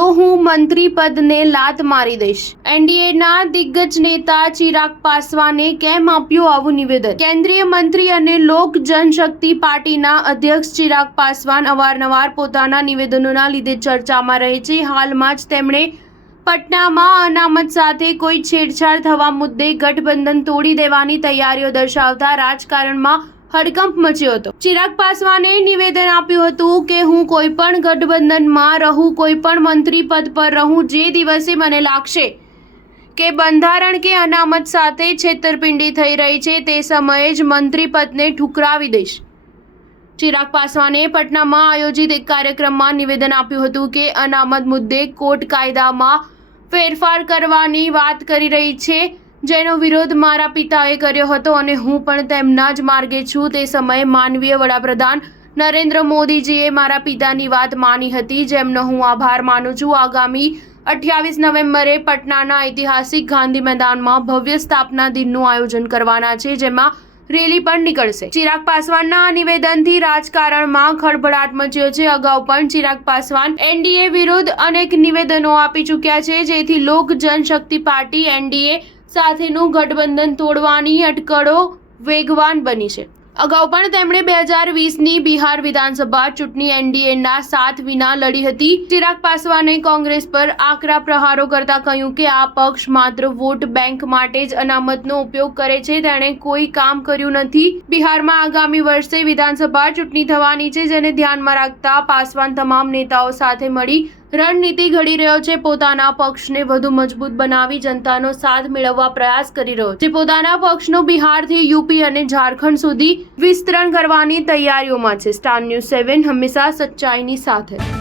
તો હું મંત્રી પદને લાત મારી દઈશ। એનડીએના દિગ્ગજ નેતા ચિરાગ પાસવાને કેમ આપ્યું આવું નિવેદન? કેન્દ્રીય મંત્રી અને લોક જનશક્તિ પાર્ટીના અધ્યક્ષ ચિરાગ પાસવાન અવારનવાર પોતાના નિવેદનોના લીધે ચર્ચામાં રહે છે। હાલમાં જ તેમણે પટનામાં અનામત સાથે કોઈ છેડછાડ થવા મુદ્દે ગઠબંધન તોડી દેવાની તૈયારીઓ દર્શાવતા રાજકારણમાં હડકંપ મચ્યો હતો। ચિરાગ પાસવાને નિવેદન આપ્યું હતું કે હું કોઈ પણ ગઠબંધનમાં રહું, કોઈ પણ મંત્રી પદ પર રહું, જે દિવસે મને લાગશે કે બંધારણ કે અનામત સાથે છેતરપિંડી થઈ રહી છે તે સમયે જ મંત્રી પદને ઠુકરાવી દઈશ। ચિરાગ પાસવાને પટનામાં આયોજિત એક કાર્યક્રમમાં નિવેદન આપ્યું હતું કે અનામત મુદ્દે કોર્ટ કાયદામાં ફેરફાર કરવાની વાત કરી રહી છે, જેનો વિરોધ મારા પિતાએ કર્યો હતો અને હું પણ તેમના જ માર્ગે છું। તે સમયે માનનીય વડાપ્રધાન નરેન્દ્ર મોદીજીએ મારા પિતાની વાત માની હતી, જેમનો હું આભાર માનું છું। આગામી 28 નવેમ્બરે પટનાના ઐતિહાસિક ગાંધી મેદાનમાં ભવ્ય સ્થાપના દિનનું આયોજન કરવાના છે, જેમાં રેલી પણ નીકળશે। ચિરાગ પાસવાનના આ નિવેદનથી રાજકારણમાં ખળભળાટ મચ્યો છે। અગાઉ પણ ચિરાગ પાસવાન એનડીએ વિરુદ્ધ અનેક નિવેદનો આપી ચૂક્યા છે, જેથી લોક જનશક્તિ પાર્ટી એનડીએ સાથેનું ગઠબંધન તોડવાની અટકળો વેગવાન બની છે। અગાઉ પણ તેમણે 2020ની બિહાર વિધાનસભા ચૂંટણી એનડીએના સાથ વિના લડી હતી। ચિરાગ પાસવાને કોંગ્રેસ પર આકરા પ્રહારો કરતા કહ્યું કે આ પક્ષ માત્ર વોટ બેંક માટે જ અનામતનો ઉપયોગ કરે છે, તેણે કોઈ કામ કર્યું નથી। બિહારમાં આગામી વર્ષે વિધાનસભા ચૂંટણી થવાની છે, જેને ધ્યાનમાં રાખતા પાસવાન તમામ નેતાઓ સાથે મળી રણનીતિ ઘડી રહ્યો છે। પોતાના પક્ષને વધુ મજબૂત બનાવી જનતાનો સાથ મેળવવા પ્રયાસ કરી રહ્યો છે। પોતાના પક્ષનું બિહારથી યુપી અને ઝારખંડ સુધી વિસ્તરણ કરવાની તૈયારીઓમાં છે। સ્ટાર ન્યૂઝ 7 હંમેશા સચ્ચાઈની સાથે।